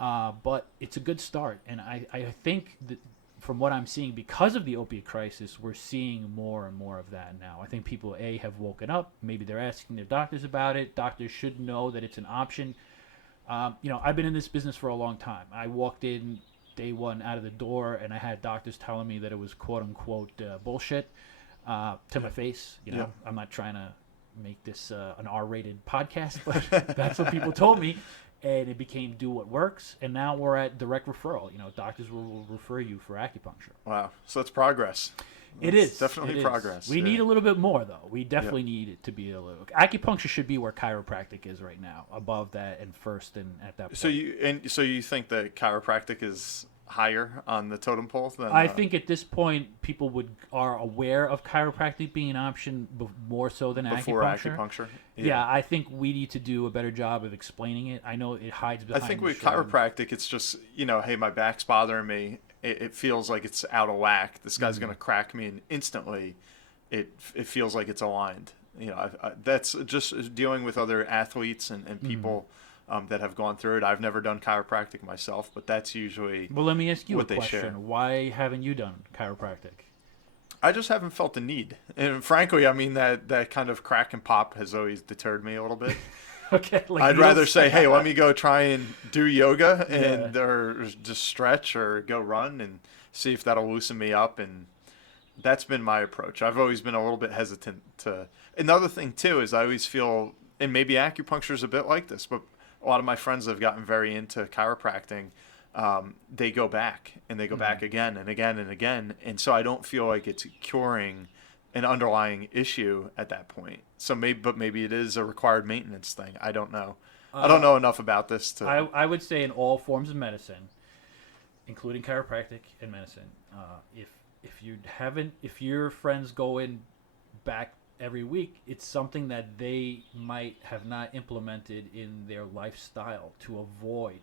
But it's a good start. And I think that from what I'm seeing, because of the opiate crisis, we're seeing more and more of that now. I think people, have woken up. Maybe they're asking their doctors about it. Doctors should know that it's an option. I've been in this business for a long time. I walked in day one out of the door, and I had doctors telling me that it was quote-unquote bullshit to my face. I'm not trying to make this an R-rated podcast, but that's what people told me. And it became do what works, and now we're at direct referral. Doctors will refer you for acupuncture. Wow. So that's progress. It is. Definitely progress. We need a little bit more, though. We definitely need it to be a little... Acupuncture should be where chiropractic is right now, above that and first and at that point. So you think that chiropractic is higher on the totem pole than... I think at this point, people are aware of chiropractic being an option more so than before acupuncture. Yeah, I think we need to do a better job of explaining it. I know it hides behind... I think with chiropractic, it's just, hey, my back's bothering me. It feels like it's out of whack. This guy's going to crack me, and instantly it feels like it's aligned. That's just dealing with other athletes and people that have gone through it. I've never done chiropractic myself, but that's usually Well, let me ask you a what they question. share. Why haven't you done chiropractic? I just haven't felt the need. And frankly, I mean, that kind of crack and pop has always deterred me a little bit. Okay, I'd rather say, hey, let me go try and do yoga and or just stretch or go run and see if that'll loosen me up. And that's been my approach. I've always been a little bit hesitant to. Another thing too is I always feel, and maybe acupuncture is a bit like this, but a lot of my friends have gotten very into chiropractic. They go back and they go back again and again and again, and so I don't feel like it's curing an underlying issue at that point. So maybe it is a required maintenance thing. I don't know. I don't know enough about this to. I would say in all forms of medicine, including chiropractic and medicine, if your friends go in back every week, it's something that they might have not implemented in their lifestyle to avoid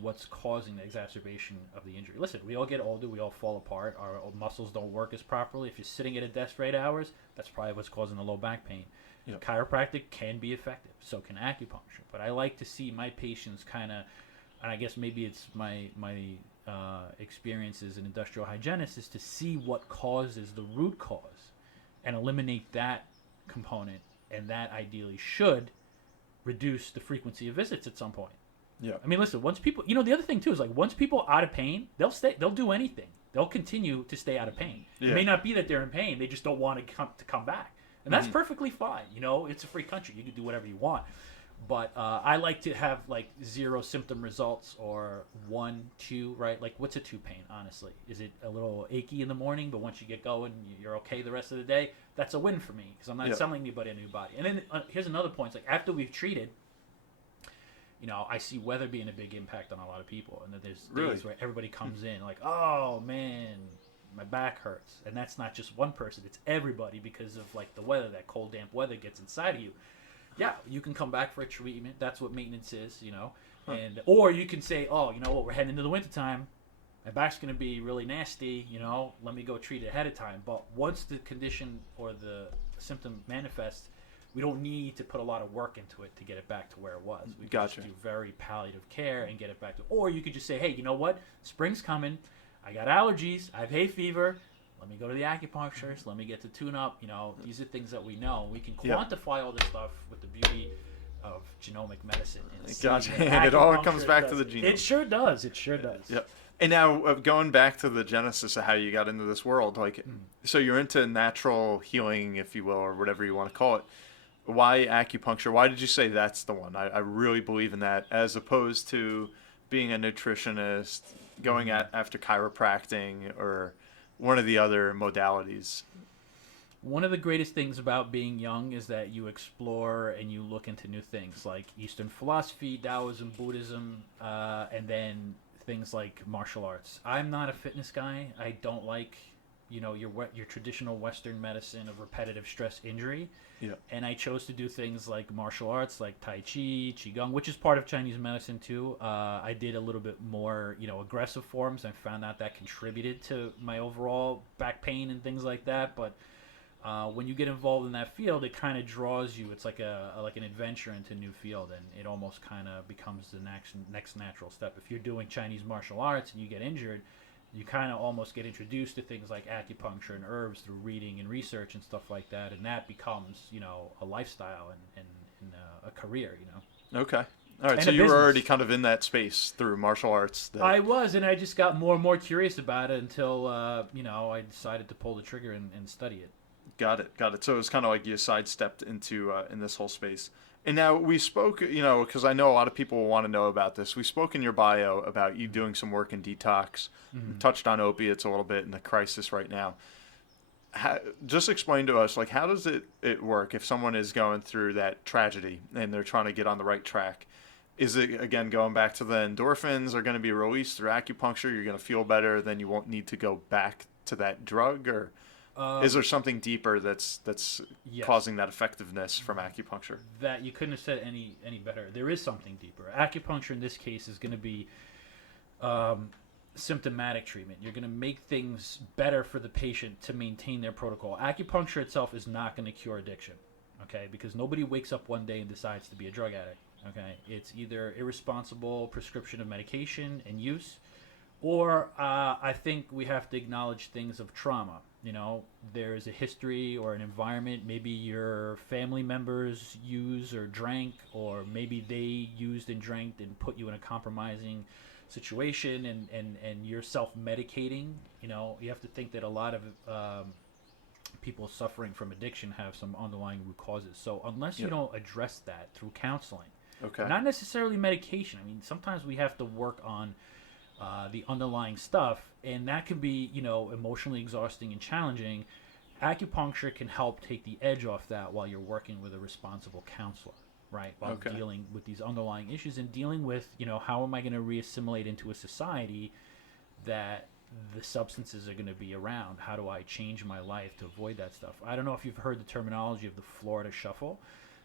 what's causing the exacerbation of the injury. Listen, we all get older, we all fall apart, our muscles don't work as properly. If you're sitting at a desk for 8 hours, that's probably what's causing the low back pain. Chiropractic can be effective, so can acupuncture. But I like to see my patients kind of, and I guess maybe it's my experience as an industrial hygienist, is to see what causes the root cause and eliminate that component, and that ideally should reduce the frequency of visits at some point. Yeah. I mean, listen, once people, the other thing too is like once people are out of pain, they'll do anything. They'll continue to stay out of pain. Yeah. It may not be that they're in pain, they just don't want to come back. And that's perfectly fine. It's a free country. You can do whatever you want. But I like to have like 0 symptom results or 1, 2, right? Like what's a 2 pain, honestly? Is it a little achy in the morning, but once you get going, you're okay the rest of the day? That's a win for me because I'm not selling anybody a new body. And then here's another point. It's like after we've treated, I see weather being a big impact on a lot of people. And then there's days where everybody comes in like, oh, man, my back hurts. And that's not just one person. It's everybody because of like the weather, that cold, damp weather gets inside of you. Yeah, you can come back for a treatment. That's what maintenance is, And or you can say, oh, you know what, we're heading into the wintertime. My back's going to be really nasty, let me go treat it ahead of time. But once the condition or the symptom manifests, we don't need to put a lot of work into it to get it back to where it was. We can just do very palliative care and get it back to. Or you could just say, hey, you know what? Spring's coming. I got allergies. I have hay fever. Let me go to the acupuncturist. Let me get the tune-up. These are things that we know. We can quantify all this stuff with the beauty of genomic medicine. And it all comes back to the genome. It sure does. It sure does. Yep. And now going back to the genesis of how you got into this world, so you're into natural healing, if you will, or whatever you want to call it. Why acupuncture? Why did you say that's the one? I really believe in that, as opposed to being a nutritionist, going after chiropractic or one of the other modalities. One of the greatest things about being young is that you explore and you look into new things like Eastern philosophy, Taoism, Buddhism, and then things like martial arts. I'm not a fitness guy. I don't like, your traditional Western medicine of repetitive stress injury. Yeah. And I chose to do things like martial arts, like Tai Chi, Qigong, which is part of Chinese medicine too. I did a little bit more, aggressive forms. I found out that contributed to my overall back pain and things like that. But when you get involved in that field, it kind of draws you. It's like an adventure into a new field, and it almost kind of becomes the next natural step. If you're doing Chinese martial arts and you get injured, you kind of almost get introduced to things like acupuncture and herbs through reading and research and stuff like that, and that becomes a lifestyle and a career. Okay. All right, And so a you were business. already kind of in that space through martial arts. I was, and I just got more and more curious about it until I decided to pull the trigger and study it. Got it. So it was kind of like you sidestepped into in this whole space. And now we spoke, because I know a lot of people will want to know about this. We spoke in your bio about you doing some work in detox. Mm-hmm. Touched on opiates a little bit in the crisis right now. Just explain to us, like, how does it work if someone is going through that tragedy and they're trying to get on the right track? Is it, again, going back to the endorphins are going to be released through acupuncture? You're going to feel better, then you won't need to go back to that drug? Or is there something deeper that's Yes. causing that effectiveness from acupuncture? That you couldn't have said any better. There is something deeper. Acupuncture in this case is going to be symptomatic treatment. You're going to make things better for the patient to maintain their protocol. Acupuncture itself is not going to cure addiction, okay? Because nobody wakes up one day and decides to be a drug addict, okay? It's either irresponsible prescription of medication and use, or I think we have to acknowledge things of trauma. There is a history or an environment. Maybe your family members used or drank, or maybe they used and drank and put you in a compromising situation, and you're self-medicating. You have to think that a lot of people suffering from addiction have some underlying root causes. So unless you don't address that through counseling, Okay. not necessarily medication. I mean, sometimes we have to work on the underlying stuff, and that can be, emotionally exhausting and challenging. Acupuncture can help take the edge off that while you're working with a responsible counselor, right? While Okay. dealing with these underlying issues and dealing with, how am I going to reassimilate into a society that the substances are going to be around? How do I change my life to avoid that stuff? I don't know if you've heard the terminology of the Florida Shuffle.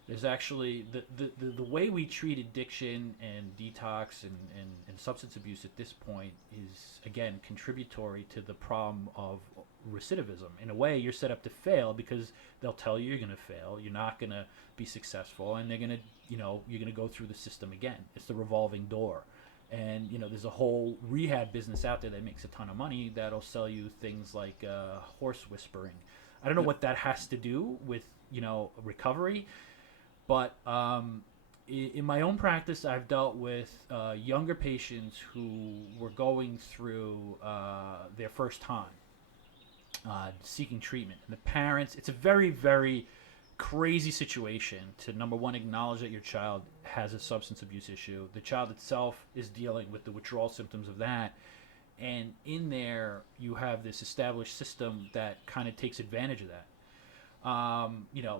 There's actually the way we treat addiction and detox and substance abuse at this point is, again, contributory to the problem of recidivism. In a way, you're set up to fail because they'll tell you you're going to fail, you're not going to be successful, and they're going to, you're going to go through the system again. It's the revolving door. And, there's a whole rehab business out there that makes a ton of money that'll sell you things like horse whispering. I don't know what that has to do with, recovery. But in my own practice, I've dealt with younger patients who were going through their first time seeking treatment. And the parents, it's a very, very crazy situation to, number one, acknowledge that your child has a substance abuse issue. The child itself is dealing with the withdrawal symptoms of that. And in there, you have this established system that kind of takes advantage of that.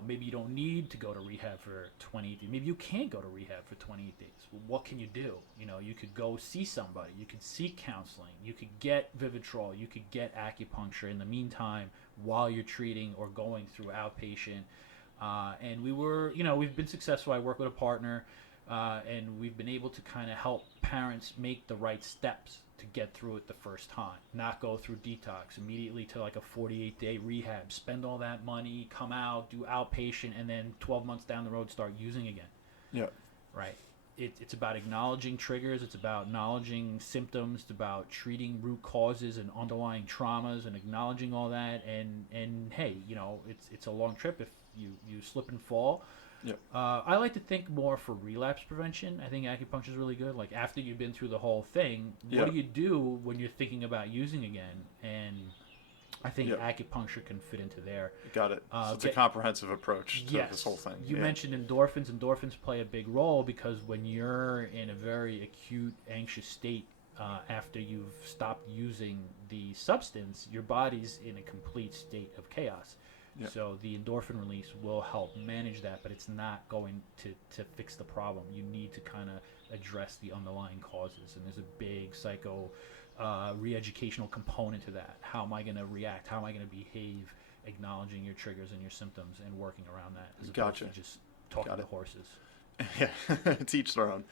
Maybe you don't need to go to rehab for 28 days. Maybe you can't go to rehab for 28 days. Well, what can you do? You could go see somebody. You could seek counseling. You could get Vivitrol. You could get acupuncture in the meantime while you're treating or going through outpatient. And we've been successful. I work with a partner, and we've been able to kind of help parents make the right steps to get through it the first time, not go through detox immediately to like a 48-day rehab, spend all that money, come out, do outpatient, and then 12 months down the road start using again. Yeah. Right. It's about acknowledging triggers. It's about acknowledging symptoms. It's about treating root causes and underlying traumas and acknowledging all that. And hey, it's a long trip if you slip and fall. Yeah. I like to think more for relapse prevention. I think acupuncture is really good. Like after you've been through the whole thing, what do you do when you're thinking about using again? And I think Yep. acupuncture can fit into there. Got it. So it's a Okay. comprehensive approach to Yes. this whole thing. You Yeah. mentioned endorphins. Endorphins play a big role because when you're in a very acute, anxious state after you've stopped using the substance, your body's in a complete state of chaos. Yeah. So the endorphin release will help manage that, but it's not going to fix the problem. You need to kind of address the underlying causes, and there's a big psycho re-educational component to that. How am I going to react? How am I going to behave? Acknowledging your triggers and your symptoms and working around that, as opposed Gotcha. to just talking Got to it. horses. Yeah, to each their own.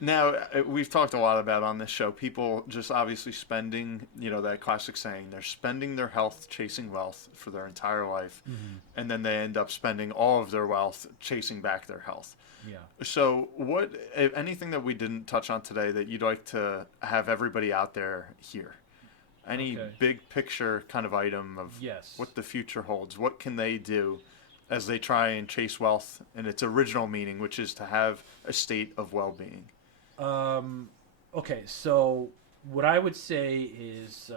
Now, we've talked a lot about on this show, people just obviously spending, that classic saying, they're spending their health chasing wealth for their entire life, and then they end up spending all of their wealth chasing back their health. Yeah. So anything that we didn't touch on today that you'd like to have everybody out there hear? Any Okay. big picture kind of item of Yes. what the future holds? What can they do as they try and chase wealth in its original meaning, which is to have a state of well-being? Okay, so what I would say is,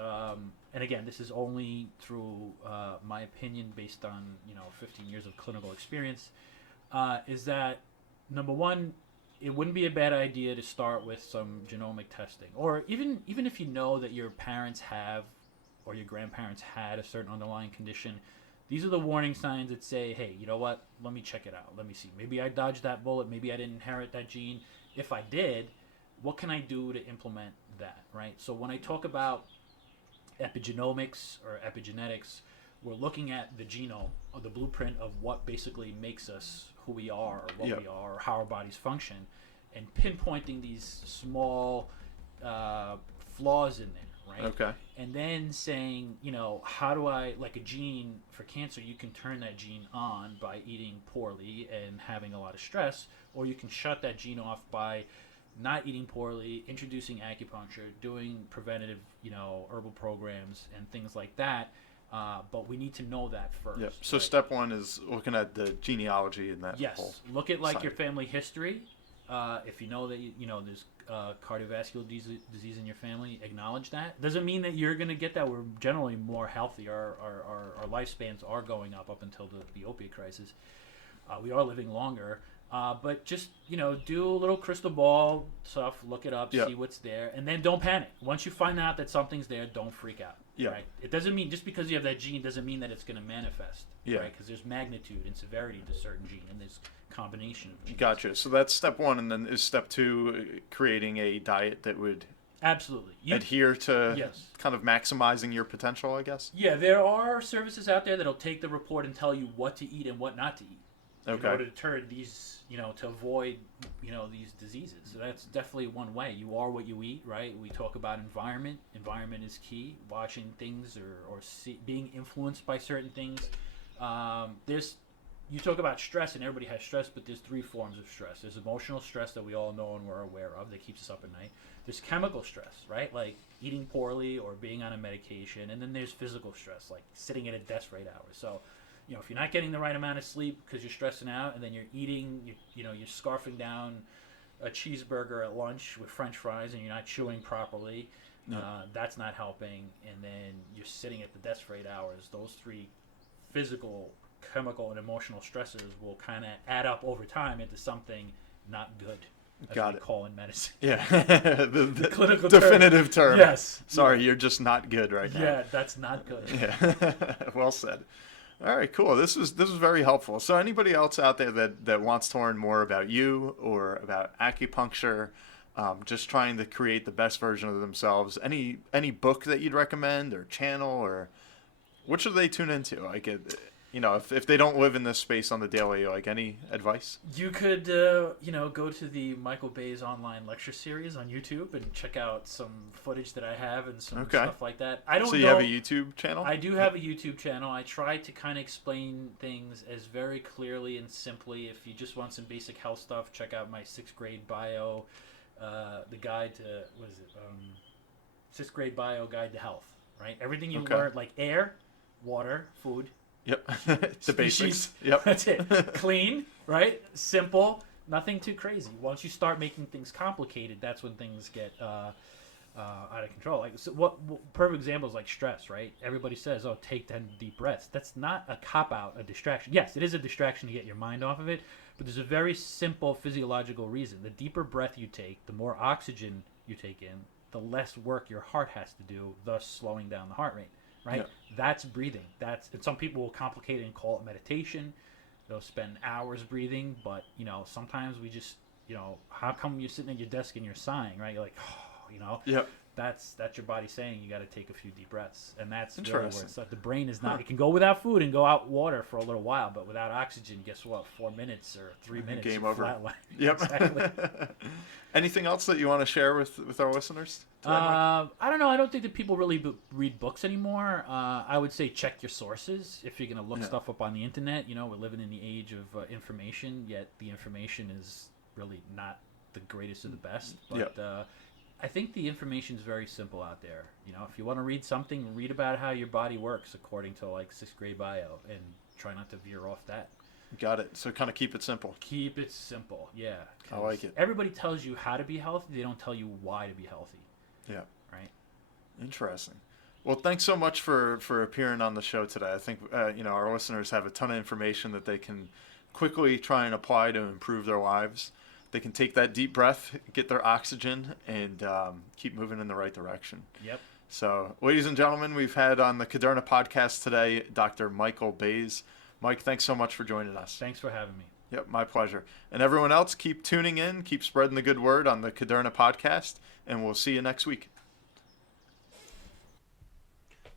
and again, this is only through my opinion based on 15 years of clinical experience, is that number one, it wouldn't be a bad idea to start with some genomic testing, or even if you know that your parents have or your grandparents had a certain underlying condition. These are the warning signs that say, hey, you know what? Let me check it out. Let me see. Maybe I dodged that bullet. Maybe I didn't inherit that gene. If I did, what can I do to implement that, right? So when I talk about epigenomics or epigenetics, we're looking at the genome or the blueprint of what basically makes us who we are, or what Yep. we are, or how our bodies function, and pinpointing these small flaws in there, right? Okay. And then saying, how do I, like a gene for cancer, you can turn that gene on by eating poorly and having a lot of stress, or you can shut that gene off by not eating poorly, introducing acupuncture, doing preventative, herbal programs and things like that. But we need to know that first. Yep. So right? step one is looking at the genealogy and that Yes. whole. Look at like side. your family history. If you know that there's cardiovascular disease in your family, acknowledge that. Doesn't mean that you're going to get that. We're generally more healthy. Our lifespans are going up until the opiate crisis. We are living longer. But just, do a little crystal ball stuff, look it up, Yeah. see what's there, and then don't panic. Once you find out that something's there, don't freak out. Yeah. Right? It doesn't mean, just because you have that gene doesn't mean that it's going to manifest. Yeah. Right? Because there's magnitude and severity to certain gene, and there's combination of genes. Gotcha. So that's step one, and then is step two creating a diet that would Absolutely. adhere to Yes. kind of maximizing your potential, I guess. Yeah, there are services out there that'll take the report and tell you what to eat and what not to eat. In Okay. order to turn these, to avoid, these diseases. So that's definitely one way. You are what you eat, right? We talk about environment. Environment is key. Watching things or being influenced by certain things. You talk about stress, and everybody has stress, but there's three forms of stress. There's emotional stress that we all know and we're aware of that keeps us up at night. There's chemical stress, right? Like eating poorly or being on a medication. And then there's physical stress, like sitting at a desk for 8 hours. So, if you're not getting the right amount of sleep because you're stressing out, and then you're eating, you're scarfing down a cheeseburger at lunch with French fries, and you're not chewing properly, that's not helping. And then you're sitting at the desk for 8 hours. Those three physical, chemical, and emotional stresses will kind of add up over time into something not good. As Got we it. call in medicine. Yeah. the clinical definitive term. Yes. Sorry, you're just not good right now. Yeah, that's not good. Yeah. Well said. All right, cool. This was very helpful. So anybody else out there that wants to learn more about you or about acupuncture, just trying to create the best version of themselves, any book that you'd recommend or channel, or what should they tune into? Like, if they don't live in this space on the daily, like any advice? You could, go to the Michael Beys online lecture series on YouTube and check out some footage that I have and some Okay. stuff like that. I don't know. So you have a YouTube channel? I do have a YouTube channel. I try to kind of explain things as very clearly and simply. If you just want some basic health stuff, check out my 6th grade bio, the guide to, what is it? 6th grade bio guide to health, right? Everything you Okay. learn, like air, water, food. Yep. The Species. basics. Yep. That's it. Clean, right? Simple. Nothing too crazy. Once you start making things complicated, that's when things get out of control. Like, so what perfect example is like stress, right? Everybody says, "Oh, take 10 deep breaths." That's not a cop out, a distraction. Yes, it is a distraction to get your mind off of it, but there's a very simple physiological reason. The deeper breath you take, the more oxygen you take in, the less work your heart has to do, thus slowing down the heart rate. Right? Yeah. That's breathing. And some people will complicate it and call it meditation. They'll spend hours breathing, but sometimes we just, how come you're sitting at your desk and you're sighing, right? You're like, oh, Yep. that's your body saying you got to take a few deep breaths, and that's really where Interesting. it's like the brain is not. It can go without food and go out water for a little while, but without oxygen, guess what? 4 minutes or 3 minutes, Game you're over. flatline. Yep. Exactly. Anything else that you want to share with our listeners today, Mike? I don't know. I don't think that people really read books anymore. I would say check your sources if you're going to look stuff up on the internet. We're living in the age of information, yet the information is really not the greatest of the best. But I think the information is very simple out there. If you want to read something, read about how your body works according to like 6th grade bio, and try not to veer off that. Got it. So kind of keep it simple. Keep it simple, yeah. I like it. Everybody tells you how to be healthy. They don't tell you why to be healthy. Yeah. Right. Interesting. Well, thanks so much for appearing on the show today. I think our listeners have a ton of information that they can quickly try and apply to improve their lives. They can take that deep breath, get their oxygen, and keep moving in the right direction. Yep. So, ladies and gentlemen, we've had on the Caderna podcast today Dr. Michael Beys. Mike, thanks so much for joining us. Thanks for having me. Yep, my pleasure. And everyone else, keep tuning in, keep spreading the good word on the Caderna podcast, and we'll see you next week.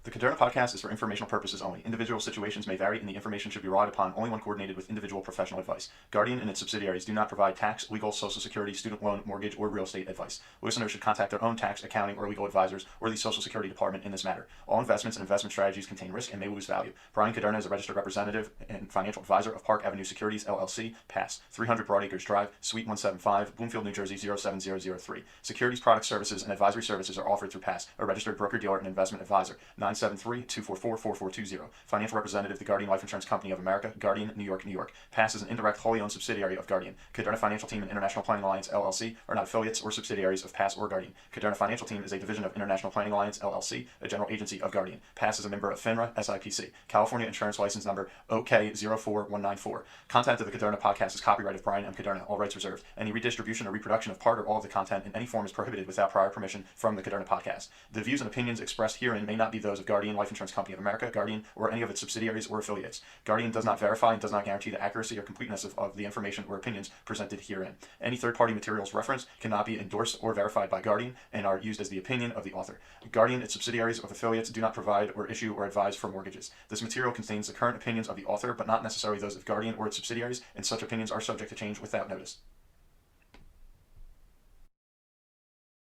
The Caderna podcast is for informational purposes only. Individual situations may vary, and the information should be relied upon only when coordinated with individual professional advice. Guardian and its subsidiaries do not provide tax, legal, Social Security, student loan, mortgage, or real estate advice. Listeners should contact their own tax, accounting, or legal advisors or the Social Security Department in this matter. All investments and investment strategies contain risk and may lose value. Brian Caderna is a registered representative and financial advisor of Park Avenue Securities, LLC, Pass, 300 Broadacres Drive, Suite 175, Bloomfield, New Jersey, 07003. Securities, product services, and advisory services are offered through Pass, a registered broker-dealer and investment advisor. 973-244-4420. Financial representative, the Guardian Life Insurance Company of America, Guardian, New York, New York. Pass is an indirect, wholly owned subsidiary of Guardian. Caderna Financial Team and International Planning Alliance, LLC, are not affiliates or subsidiaries of Pass or Guardian. Caderna Financial Team is a division of International Planning Alliance, LLC, a general agency of Guardian. Pass is a member of FINRA, SIPC. California Insurance License Number OK04194. Content of the Caderna podcast is copyright of Brian M. Caderna, all rights reserved. Any redistribution or reproduction of part or all of the content in any form is prohibited without prior permission from the Caderna podcast. The views and opinions expressed herein may not be those of Guardian Life Insurance Company of America, Guardian, or any of its subsidiaries or affiliates. Guardian does not verify and does not guarantee the accuracy or completeness of the information or opinions presented herein. Any third-party materials referenced cannot be endorsed or verified by Guardian and are used as the opinion of the author. Guardian, its subsidiaries, or affiliates do not provide or issue or advise for mortgages. This material contains the current opinions of the author, but not necessarily those of Guardian or its subsidiaries, and such opinions are subject to change without notice.